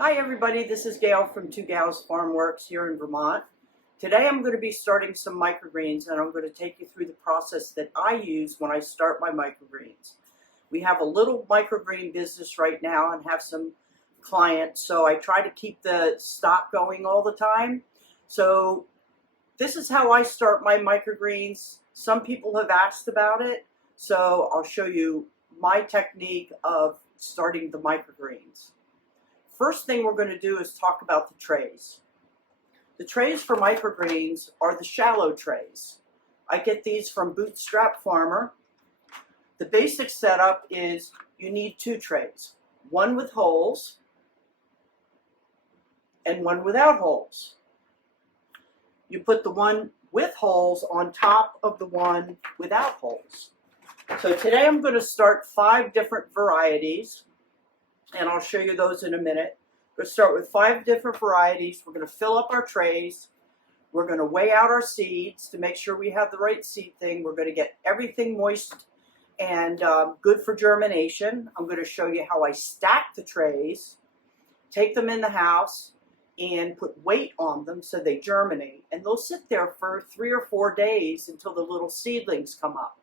Hi everybody, this is Gail from Two Gals Farm Works here in Vermont. Today I'm going to be starting some microgreens and I'm going to take you through the process that I use when I start my microgreens. We have a little microgreen business right now and have some clients, so I try to keep the stock going all the time. So this is how I start my microgreens. Some people have asked about it, so I'll show you my technique of starting the microgreens. First thing we're going to do is talk about the trays. The trays for microgreens are the shallow trays. I get these from Bootstrap Farmer. The basic setup is you need two trays, one with holes and one without holes. You put the one with holes on top of the one without holes. So today I'm going to start 5 different varieties, and I'll show you those in a minute. We're going to start with 5 different varieties. We're going to fill up our trays. We're going to weigh out our seeds to make sure we have the right seed thing. We're going to get everything moist and good for germination. I'm going to show you how I stack the trays, take them in the house, and put weight on them so they germinate. And they'll sit there for 3 or 4 days until the little seedlings come up.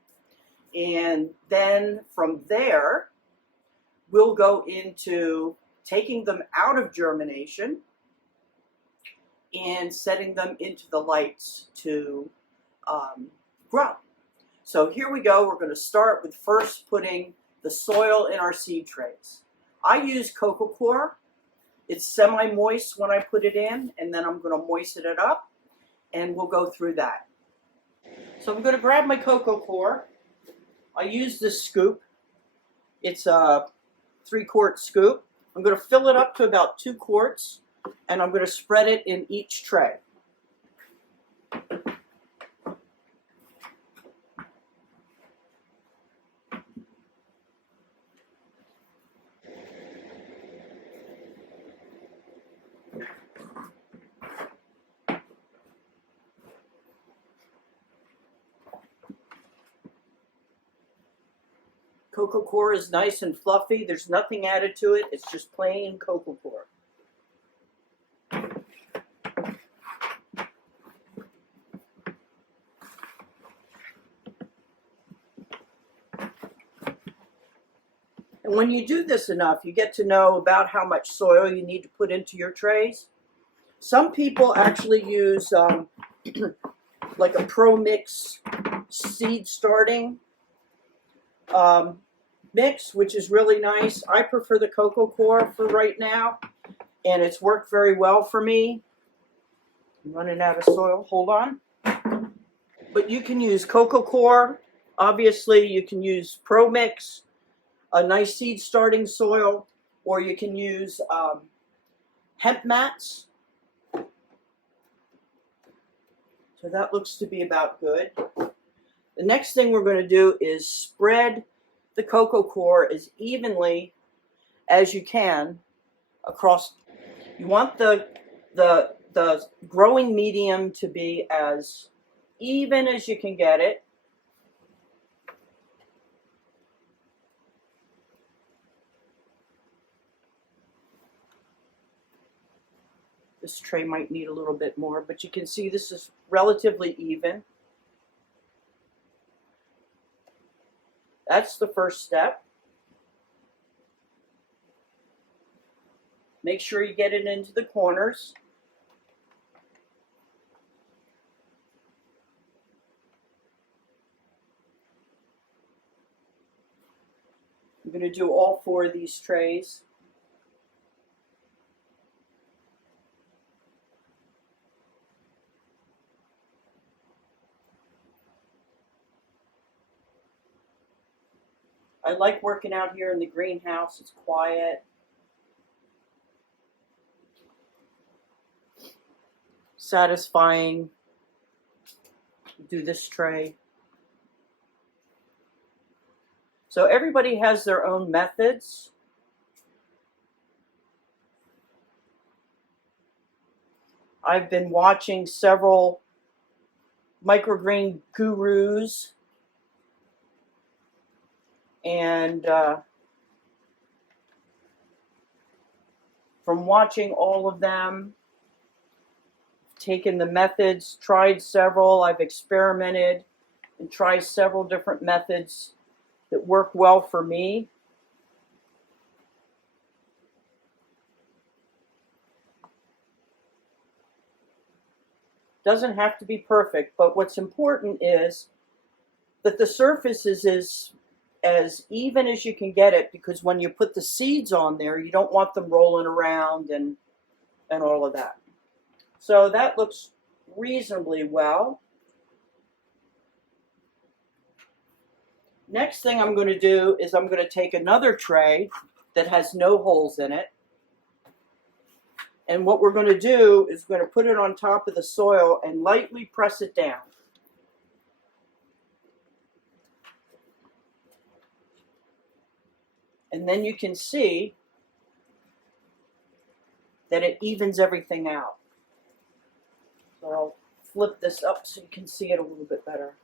And then from there, we'll go into taking them out of germination and setting them into the lights to grow. So here we go. We're going to start with first putting the soil in our seed trays. I use coco coir. It's semi-moist when I put it in, and then I'm going to moisten it up, and we'll go through that. So I'm going to grab my coco coir. I use this scoop. It's a 3-quart scoop. I'm going to fill it up to about 2 quarts, and I'm going to spread it in each tray. Coco coir is nice and fluffy. There's nothing added to it. It's just plain coco coir. And when you do this enough, you get to know about how much soil you need to put into your trays. Some people actually use like a Pro Mix seed starting mix, which is really nice. I prefer the coco coir for right now, and it's worked very well for me. I'm running out of soil. Hold on. But you can use coco coir. Obviously, you can use Pro Mix, a nice seed starting soil, or you can use hemp mats. So that looks to be about good. The next thing we're going to do is spread the coco coir as evenly as you can across. You want the growing medium to be as even as you can get it. This tray might need a little bit more, but you can see this is relatively even. That's the first step. Make sure you get it into the corners. I'm going to do all 4 of these trays. I like working out here in the greenhouse. It's quiet. Satisfying. Do this tray. So everybody has their own methods. I've been watching several microgreen gurus, and from watching all of them, taken the methods, tried several. I've experimented and tried several different methods that work well for me. Doesn't have to be perfect, but what's important is that the surface is as even as you can get it, because when you put the seeds on there, you don't want them rolling around and all of that. So that looks reasonably well. Next thing I'm going to do is I'm going to take another tray that has no holes in it. And what we're going to do is we're going to put it on top of the soil and lightly press it down. And then you can see that it evens everything out. So I'll flip this up so you can see it a little bit better.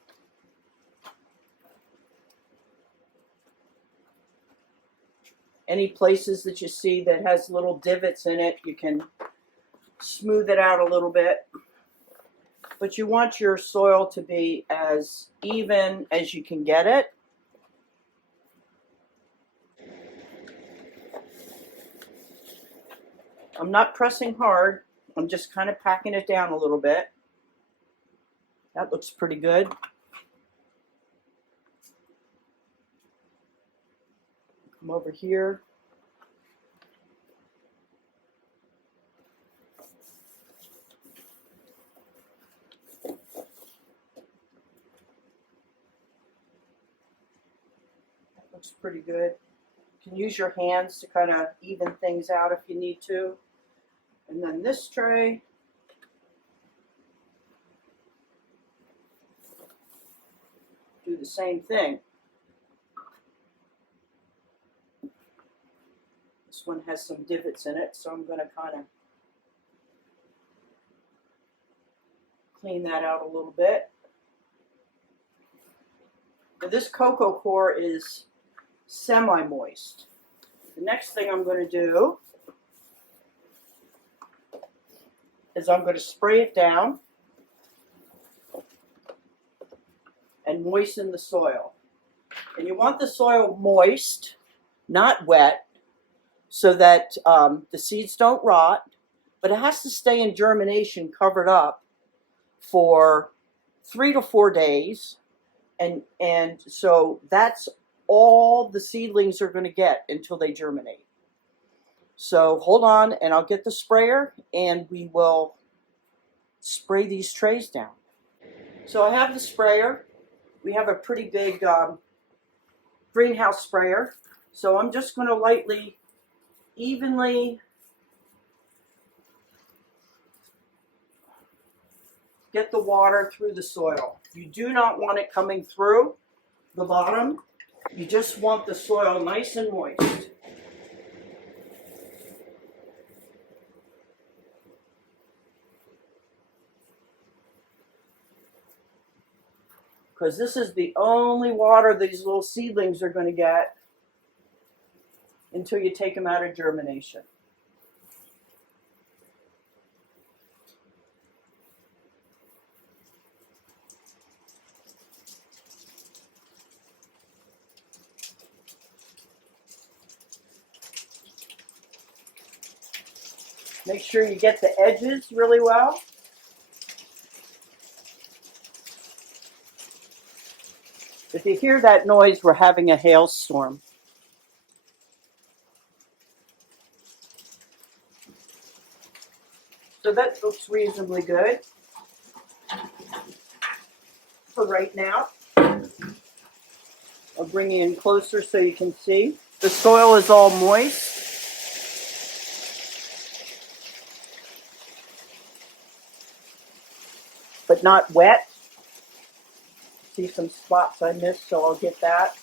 Any places that you see that has little divots in it, you can smooth it out a little bit. But you want your soil to be as even as you can get it. I'm not pressing hard. I'm just kind of packing it down a little bit. That looks pretty good. Come over here. That looks pretty good. You can use your hands to kind of even things out if you need to. And then this tray, do the same thing. This one has some divots in it, so I'm going to kind of clean that out a little bit. Now this cocoa core is semi-moist. The next thing I'm going to do is I'm going to spray it down and moisten the soil. And you want the soil moist, not wet, so that the seeds don't rot, but it has to stay in germination covered up for 3 to 4 days. And so that's all the seedlings are going to get until they germinate. So hold on, and I'll get the sprayer, and we will spray these trays down. So I have the sprayer. We have a pretty big greenhouse sprayer. So I'm just going to lightly, evenly get the water through the soil. You do not want it coming through the bottom. You just want the soil nice and moist. Because this is the only water these little seedlings are going to get until you take them out of germination. Make sure you get the edges really well. If you hear that noise, we're having a hailstorm. So that looks reasonably good for right now. I'll bring you in closer so you can see. The soil is all moist. But not wet. See some spots I missed, so I'll get that.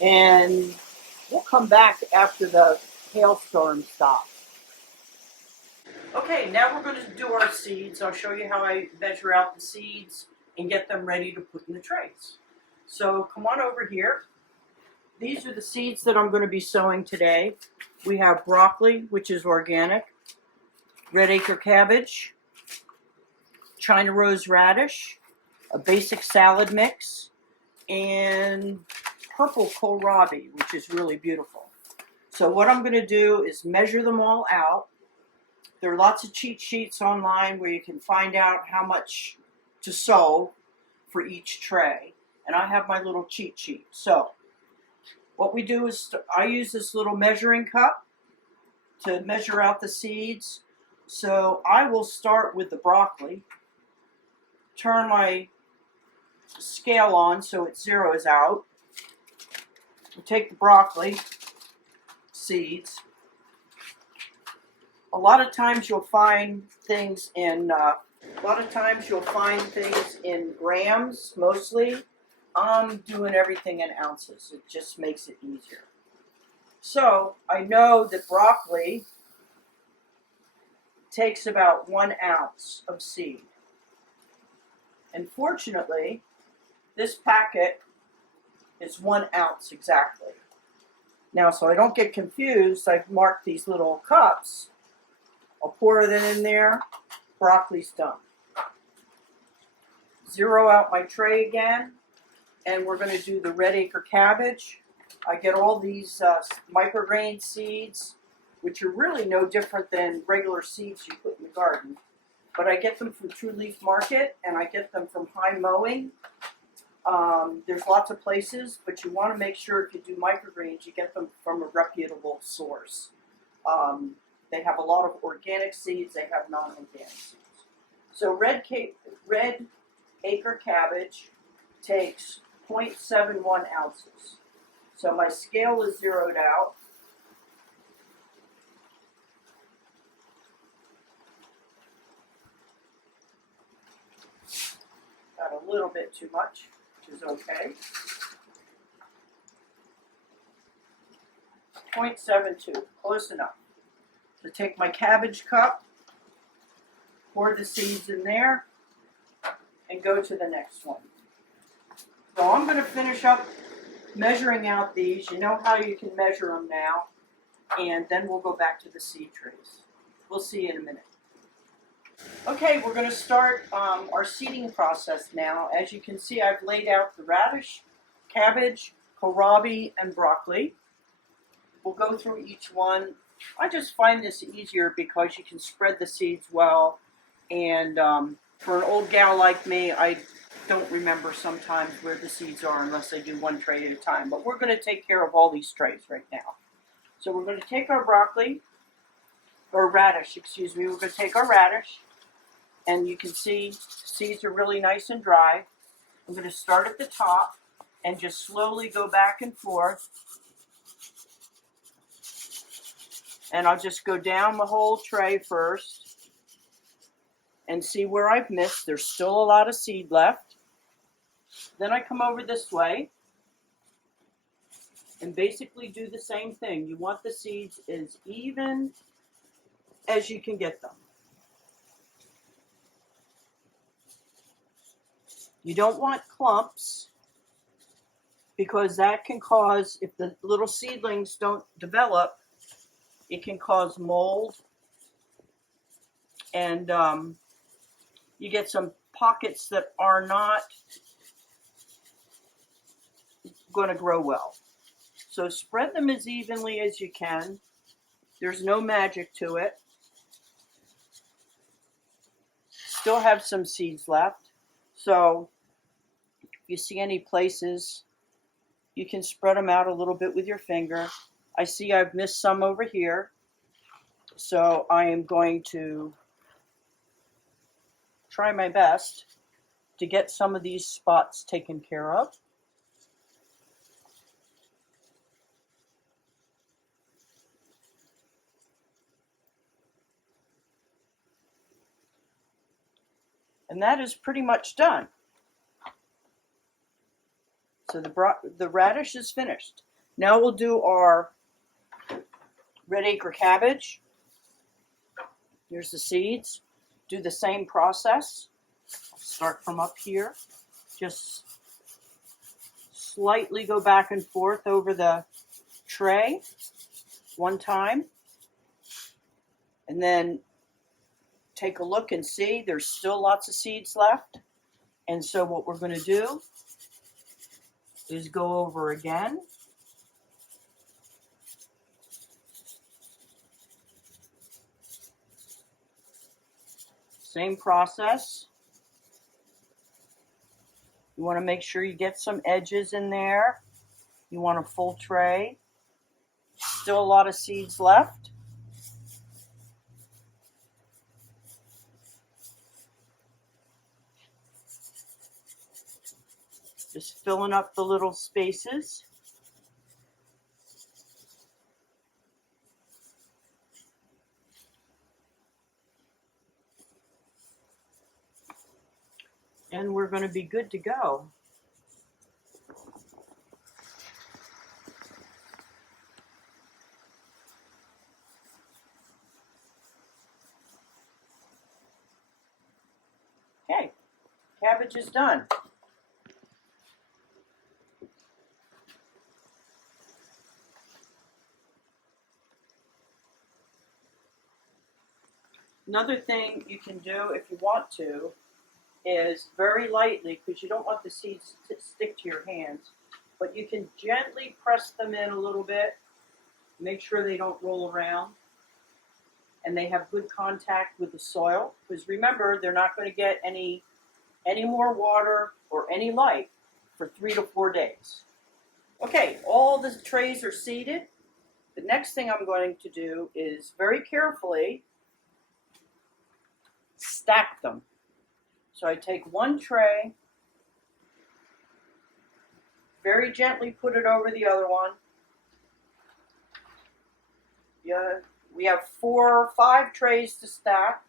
And we'll come back after the hailstorm stops. Okay, now we're going to do our seeds. I'll show you how I measure out the seeds and get them ready to put in the trays. So come on over here. These are the seeds that I'm going to be sowing today. We have broccoli, which is organic, red acre cabbage, China rose radish, a basic salad mix, and purple kohlrabi, which is really beautiful. So what I'm going to do is measure them all out. There are lots of cheat sheets online where you can find out how much to sow for each tray. And I have my little cheat sheet. So what we do is I use this little measuring cup to measure out the seeds. So I will start with the broccoli, turn my scale on so it zeroes out. We'll take the broccoli seeds. A lot of times you'll find things in grams mostly. I'm doing everything in ounces. It just makes it easier. So I know that broccoli takes about 1 ounce of seed. And fortunately, this packet is 1 ounce exactly. Now, so I don't get confused, I've marked these little cups. I'll pour that in there. Broccoli's done. Zero out my tray again. And we're going to do the red acre cabbage. I get all these microgreen seeds, which are really no different than regular seeds you put in the garden. But I get them from True Leaf Market, and I get them from High Mowing. There's lots of places, but you want to make sure if you do microgreens, you get them from a reputable source. They have a lot of organic seeds. They have non-organic seeds. So red acre cabbage takes 0.71 ounces. So my scale is zeroed out. Got a little bit too much, which is okay. 0.72, close enough. So take my cabbage cup, pour the seeds in there, and go to the next one. So I'm going to finish up measuring out these. You know how you can measure them now. And then we'll go back to the seed trays. We'll see you in a minute. Okay, we're going to start our seeding process now. As you can see, I've laid out the radish, cabbage, kohlrabi, and broccoli. We'll go through each one. I just find this easier because you can spread the seeds well. And for an old gal like me, I don't remember sometimes where the seeds are unless I do one tray at a time. But we're going to take care of all these trays right now. So we're going to take our broccoli, or radish, excuse me. We're going to take our radish. And you can see seeds are really nice and dry. I'm going to start at the top and just slowly go back and forth. And I'll just go down the whole tray first and see where I've missed. There's still a lot of seed left. Then I come over this way and basically do the same thing. You want the seeds as even as you can get them. You don't want clumps because that can cause, if the little seedlings don't develop, it can cause mold, and you get some pockets that are not going to grow well. So spread them as evenly as you can. There's no magic to it. Still have some seeds left. So if you see any places, you can spread them out a little bit with your finger. I see I've missed some over here, so I am going to try my best to get some of these spots taken care of. And that is pretty much done. So the radish is finished. Now we'll do our red acre cabbage. Here's the seeds. Do the same process. Start from up here. Just slightly go back and forth over the tray one time. And then take a look and see there's still lots of seeds left. And so what we're going to do is go over again. Same process. You want to make sure you get some edges in there. You want a full tray. Still a lot of seeds left. Just filling up the little spaces. And we're going to be good to go. Okay, cabbage is done. Another thing you can do if you want to is very lightly, because you don't want the seeds to stick to your hands, but you can gently press them in a little bit, make sure they don't roll around, and they have good contact with the soil, because remember, they're not going to get any more water or any light for 3 to 4 days. Okay, all the trays are seeded. The next thing I'm going to do is very carefully stack them. So I take one tray, very gently put it over the other one. Yeah, we have 4 or 5 trays to stack.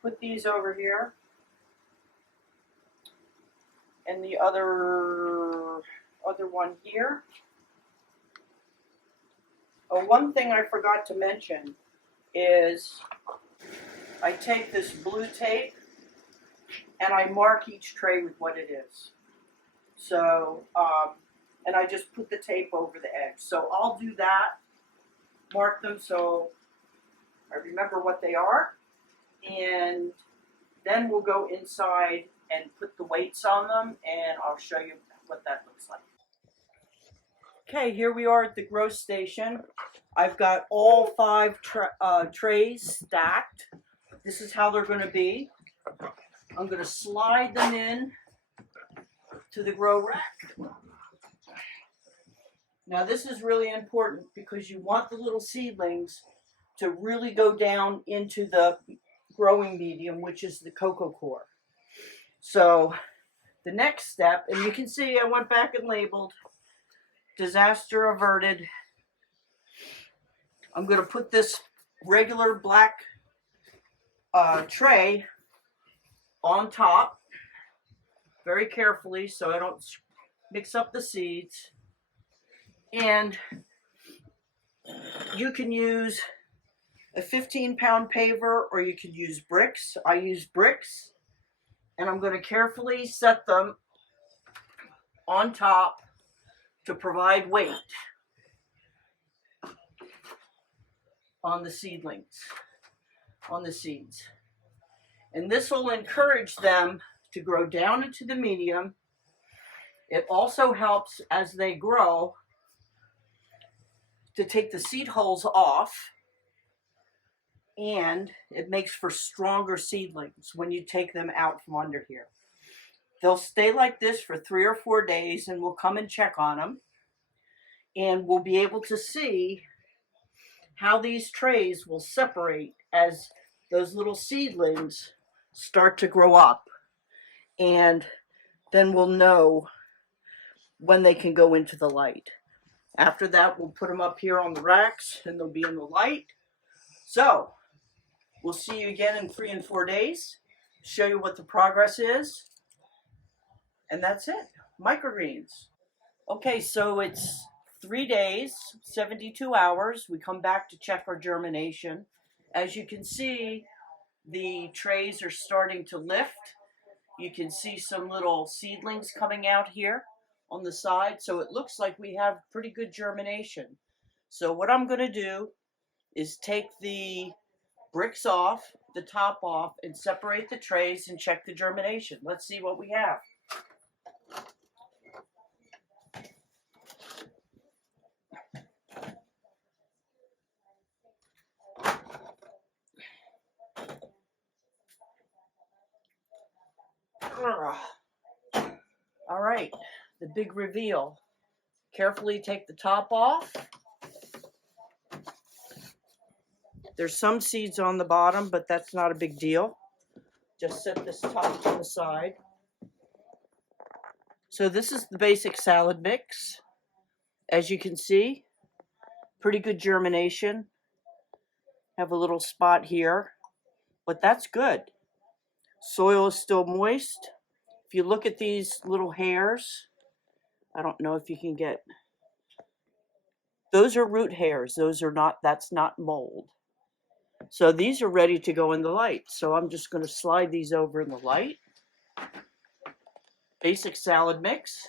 Put these over here. And the other one here. Oh, one thing I forgot to mention is I take this blue tape and I mark each tray with what it is. So, and I just put the tape over the edge. So I'll do that, mark them so I remember what they are, and then we'll go inside and put the weights on them, and I'll show you what that looks like. Okay, here we are at the grow station. I've got all 5 trays stacked. This is how they're going to be. I'm going to slide them in to the grow rack. Now this is really important because you want the little seedlings to really go down into the growing medium, which is the cocoa core. So the next step, and you can see I went back and labeled, disaster averted. I'm going to put this regular black tray on top very carefully so I don't mix up the seeds. And you can use a 15-pound paver or you can use bricks. I use bricks, and I'm going to carefully set them on top to provide weight on the seedlings, on the seeds. And this will encourage them to grow down into the medium. It also helps as they grow to take the seed holes off, and it makes for stronger seedlings when you take them out from under here. They'll stay like this for 3 or 4 days, and we'll come and check on them, and we'll be able to see how these trays will separate as those little seedlings start to grow up, and then we'll know when they can go into the light. After that, we'll put them up here on the racks and they'll be in the light. So we'll see you again in 3 and 4 days, show you what the progress is, and that's it. Microgreens. Okay, so it's 3 days, 72 hours. We come back to check our germination, As you can see, the trays are starting to lift. You can see some little seedlings coming out here on the side. So it looks like we have pretty good germination. So what I'm going to do is take the bricks off, the top off, and separate the trays and check the germination. Let's see what we have. All right, the big reveal. Carefully take the top off. There's some seeds on the bottom, but that's not a big deal. Just set this top to the side. So this is the basic salad mix. As you can see, pretty good germination. Have a little spot here, but that's good. Soil is still moist. If you look at these little hairs, I don't know if you can get, those are root hairs. Those are not, that's not mold. So these are ready to go in the light. So I'm just going to slide these over in the light. Basic salad mix.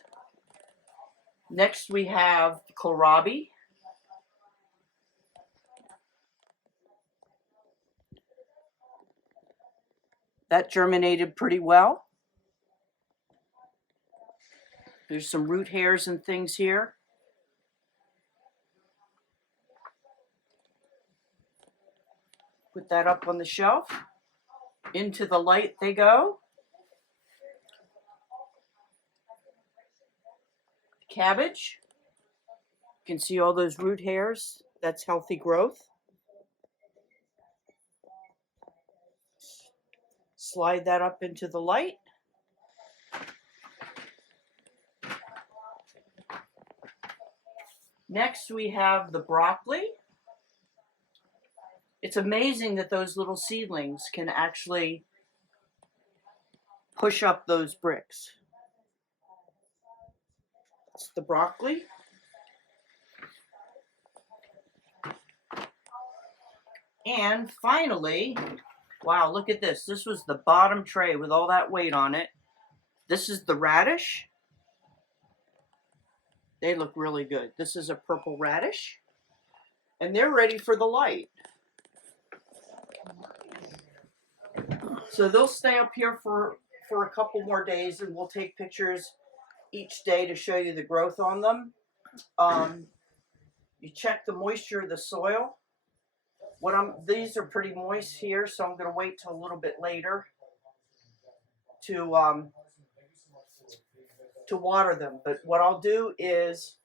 Next we have kohlrabi. That germinated pretty well. There's some root hairs and things here. Put that up on the shelf. Into the light they go. Cabbage. You can see all those root hairs. That's healthy growth. Slide that up into the light. Next we have the broccoli. It's amazing that those little seedlings can actually push up those bricks. It's the broccoli. And finally, wow, look at this. This was the bottom tray with all that weight on it. This is the radish. They look really good. This is a purple radish. And they're ready for the light. So they'll stay up here for a couple more days, and we'll take pictures each day to show you the growth on them. You check the moisture of the soil. These are pretty moist here, so I'm going to wait till a little bit later to water them. But what I'll do is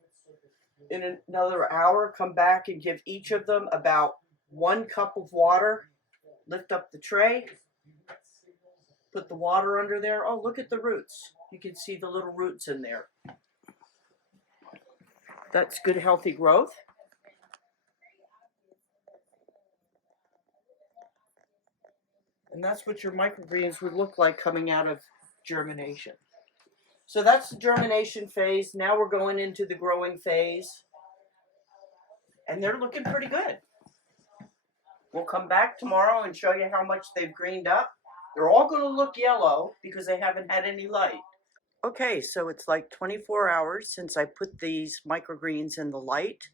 in another hour come back and give each of them about 1 cup of water. Lift up the tray, put the water under there. Oh, look at the roots. You can see the little roots in there. That's good, healthy growth. And that's what your microgreens would look like coming out of germination. So that's the germination phase. Now we're going into the growing phase. And they're looking pretty good. We'll come back tomorrow and show you how much they've greened up. They're all going to look yellow because they haven't had any light. Okay, so it's like 24 hours since I put these microgreens in the light.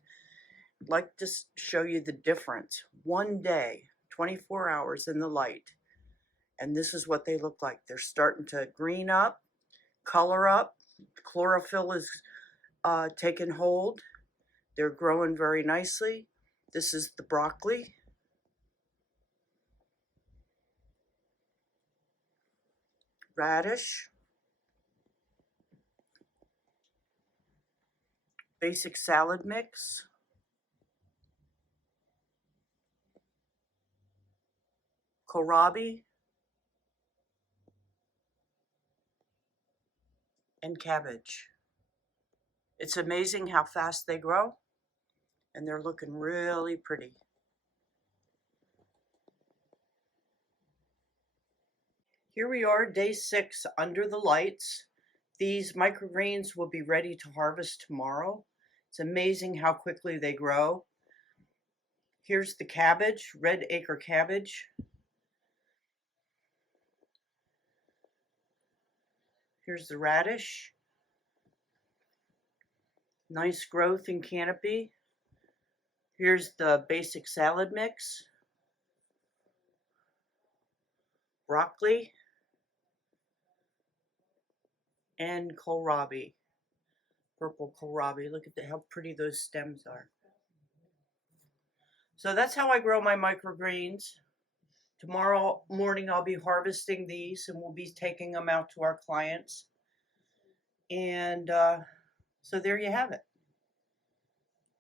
I'd like to show you the difference. 1 day, 24 hours in the light. And this is what they look like. They're starting to green up, color up. Chlorophyll is taking hold. They're growing very nicely. This is the broccoli. Radish. Basic salad mix. Kohlrabi. And cabbage. It's amazing how fast they grow, and they're looking really pretty. Here we are, day 6 under the lights. These microgreens will be ready to harvest tomorrow. It's amazing how quickly they grow. Here's the cabbage, red acre cabbage. Here's the radish. Nice growth in canopy. Here's the basic salad mix. Broccoli. And kohlrabi. Purple kohlrabi. Look at how pretty those stems are. So that's how I grow my microgreens. Tomorrow morning I'll be harvesting these and we'll be taking them out to our clients. And so there you have it.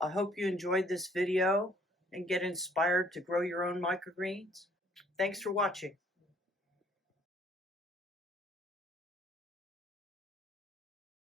I hope you enjoyed this video and get inspired to grow your own microgreens. Thanks for watching.